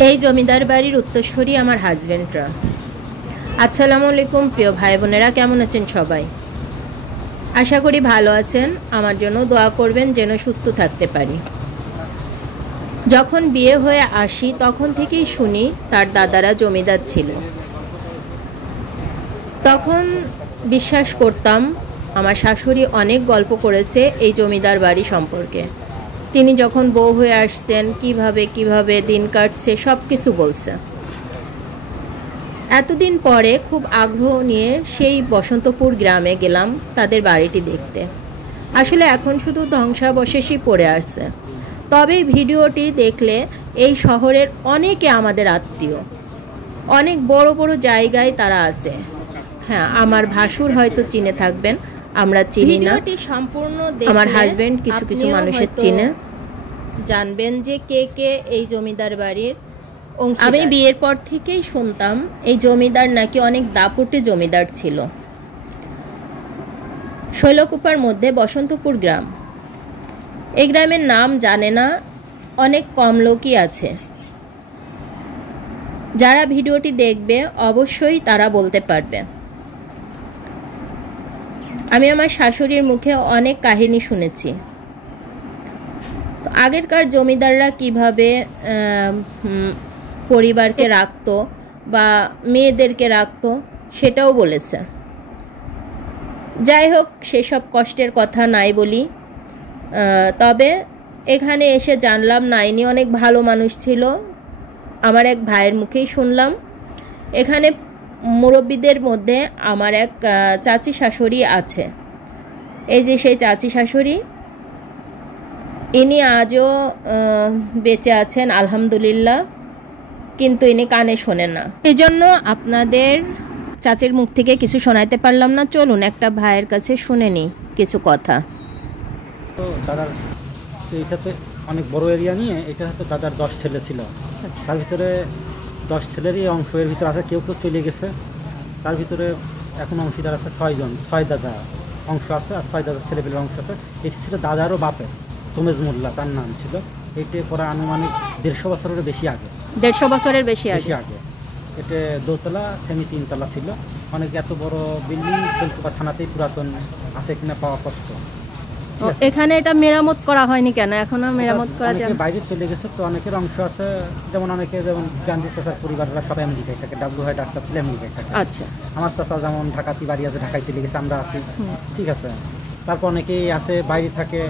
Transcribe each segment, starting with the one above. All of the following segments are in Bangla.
এই জমিদার বাড়ির উত্তরসূরি আমার হাজবেন্ডরা। আসসালামু আলাইকুম প্রিয় ভাই বোনেরা, কেমন আছেন সবাই? আশা করি ভালো আছেন। আমার জন্য দোয়া করবেন যেন সুস্থ থাকতে পারি। যখন বিয়ে হয়ে আসি তখন থেকেই শুনি তার দাদারা জমিদার ছিল। তখন বিশ্বাস করতাম আমার শাশুড়ি অনেক গল্প করেছে এই জমিদার বাড়ি সম্পর্কে। তিনি যখন বউ হয়ে আসছেন কিভাবে দিন কাটছে সব কিছু বলছে। এতদিন পরে খুব আগ্রহ নিয়ে সেই বসন্তপুর গ্রামে গেলাম তাদের বাড়িটি দেখতে। আসলে এখন শুধু ধ্বংসাবশেষই পড়ে আসছে। তবে ভিডিওটি দেখলে এই শহরের অনেকে আমাদের আত্মীয়, অনেক বড় বড় জায়গায় তারা আছে। হ্যাঁ, আমার ভাসুর হয়তো চিনে থাকবেন, আমরা চিনি না। সম্পূর্ণ আমার হাজবেন্ড কিছু কিছু মানুষের চিনে, জানবেন যে কে কে এই জমিদার বাড়ির। আমি বিয়ের পর থেকেই শুনতাম এই জমিদার নাকি অনেক দাপুটে জমিদার ছিল। শৈলকুপার মধ্যে বসন্তপুর গ্রাম। এই গ্রামের নাম জানে না অনেক কম লোকই আছে। যারা ভিডিওটি দেখবে অবশ্যই তারা বলতে পারবে। আমি আমার শাশুড়ির মুখে অনেক কাহিনী শুনেছি। আগেরকার জমিদাররা কিভাবে পরিবারকে রাখতো বা মেয়েদেরকে রাখতো সেটাও বলেছে। যাই হোক, সেসব কষ্টের কথা নাই বলি। তবে এখানে এসে জানলাম নাইনি অনেক ভালো মানুষ ছিল। আমার এক ভাইয়ের মুখেই শুনলাম। এখানে মুরব্বীদের মধ্যে আমার এক চাচি শাশুড়ি আছে। এই যে সেই চাচি শাশুড়ি, ইনি আজও বেঁচে আছেন আলহামদুলিল্লাহ, কিন্তু ইনি কানে শোনেন না। এই জন্য আপনাদের চাচির মুখ থেকে কিছু শোনাইতে পারলাম না। চলুন একটা ভাইয়ের কাছে শুনে নিই কিছু কথা। তো দাদার এইটাতে অনেক বড় এরিয়া নিয়ে, এটা হয়তো দাদার 10 ছেলে ছিল। তার ভিতরে 10 ছেলেরই অংশ এর ভিতরে আছে, কেউ কেউ চলে গেছে। তার ভিতরে এখন অংশীদার আছে 6 জন, 6 দাদা অংশ আছে, আর 6 দাদার ছেলেপেলের অংশ আছে। এটি ছিল দাদারও বাপের, তোমেজ মোল্লা তার নাম ছিল। এটি পরে আনুমানিক 150 বছরের বেশি আগে। 150 বছরের বেশি আগে। এটা দোতলা সেমি 3 তলা ছিল। অনেক এত বড় বিল্ডিং শৈলকুপা থানাতেই পুরাতন আছে কিনা পাওয়া কষ্ট। এখানে এটা মেরামত করা হয়নি কেন? এখনো মেরামত করা যায়? বাইরে চলে গেছে তো অনেকের অংশ আছে। যেমন গান্ধী চাচার পরিবাররা সবাই আমেরিকায় থাকে, ডাব্লিউ ডাক্তার ছিল আমেরিকায় থাকে। আচ্ছা, আমার চাচা যেমন ঢাকাতে বাড়ি আছে, ঢাকায় চলে গেছে, আমরা আছি। ঠিক আছে। তারপর অনেকেই আছে বাইরে থাকে,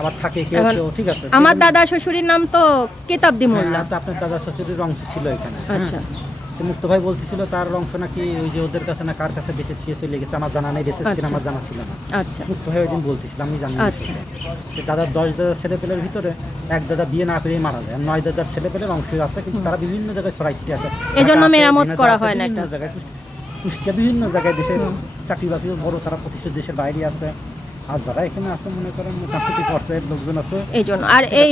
আবার থাকে কেউ কেউ। ঠিক আছে। আমার দাদা শ্বশুরের নাম তো কিতাবদি মোল্লা। আপনার দাদা শ্বশুরের অংশ ছিল এখানে। আচ্ছা। মুক্ত ভাই বলতেছিল তার অংশ নাকি ওই যে ওদের কাছে না কার কাছে বেঁচে ছুঁয়ে চলে গেছে। আমার জানা নেই বেঁচে কিনা, আমার জানা ছিল না। আচ্ছা। মুক্ত ভাই ওই দিন বলতেছিল, আমি জানি। আচ্ছা। দাদার 10 দাদার ছেলেপেলের ভিতরে এক দাদা বিয়ে না পেরে মারা যায়। 9 দাদার ছেলেপেলের অংশ আছে, কিন্তু তারা বিভিন্ন জায়গায় ছড়াইতে আছে। এই জন্য মেরামত করা হয় না। এটা কুষ্টিয়া বিভিন্ন জায়গায় দেশে চাকরি বাকরিও বড়, তারা প্রতিষ্ঠিত দেশের বাইরে আছে। আর যারা এখানে আছে মনে করেন মোটামুটি পর্যায়ের লোকজন আছে। এই জন্য আর এই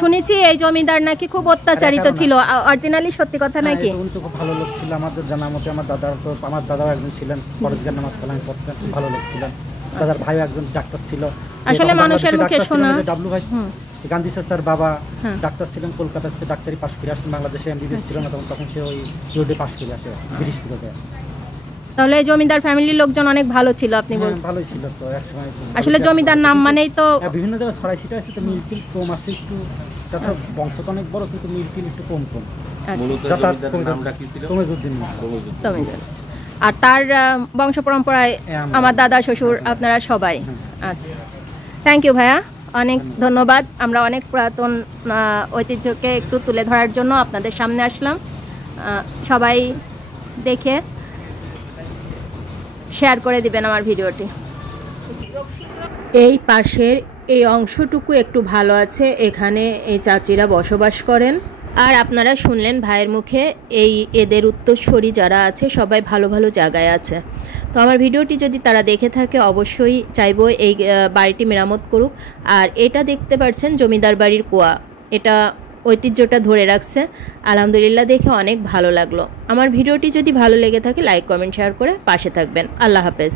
শুনেছি এই জমিদার নাকি খুব অত্যাচারিত ছিল। অরিজিনালি সত্যি কথা নাকি? উনি তো খুব ভালো লোক ছিল আমাদের জানা মতে। আমার দাদাও একজন ছিলেন, পরজগার নামাজ কালাম পড়তেন, ভালো লোক ছিলেন। দাদার ভাইও একজন ডাক্তার ছিল। আসলে মানুষের মুখে শোনা, ডাব্লু ভাই গান্ধী চাচার বাবা ডাক্তার ছিলেন, কলকাতাতে ডাক্তারি পাশ করে আসেন। বাংলাদেশে এমবিবিএস ছিল না তখন সে ওই রোডে পাশ করে আসে, ব্রিটিশ রোডে। তাহলে জমিদার ফ্যামিলির লোকজন অনেক ভালো ছিল। আপনি বলেন ভালোই ছিল তো একসময়। আসলে জমিদার নাম মানেই তো বিভিন্ন জায়গায় ছড়াই ছিটা আছে, তো মিল্কিল কম আছে একটু। তাছাড়া বংশ তো অনেক বড়, কিন্তু মিল্কিল একটু কম। আর তার বংশ পরম্পরায় আমার দাদা শ্বশুর আপনারা সবাই। আচ্ছা, থ্যাংক ইউ ভাইয়া, অনেক ধন্যবাদ। আমরা অনেক পুরাতন ঐতিহ্যকে একটু তুলে ধরার জন্য আপনাদের সামনে আসলাম। সবাই দেখে শেয়ার করে দিবেন আমার ভিডিওটি। এই পাশের এই অংশটুকু একটু ভালো আছে, এখানে এই চাচিরা বসবাস করেন। আর আপনারা শুনলেন ভাইয়ের মুখে এদের উত্তরসূরি যারা আছে সবাই ভালো ভালো জায়গায় আছে। তো আমার ভিডিওটি যদি তারা দেখে থাকে অবশ্যই চাইবো এই বাড়িটি মেরামত করুক। আর এটা দেখতে পাচ্ছেন জমিদার বাড়ির কুয়া, এটা ঐতিহ্যটা ধরে রাখছে। আলহামদুলিল্লাহ, দেখে অনেক ভালো লাগলো। আমার ভিডিওটি যদি ভালো লেগে থাকে লাইক কমেন্ট শেয়ার করে পাশে থাকবেন। আল্লাহ হাফেজ।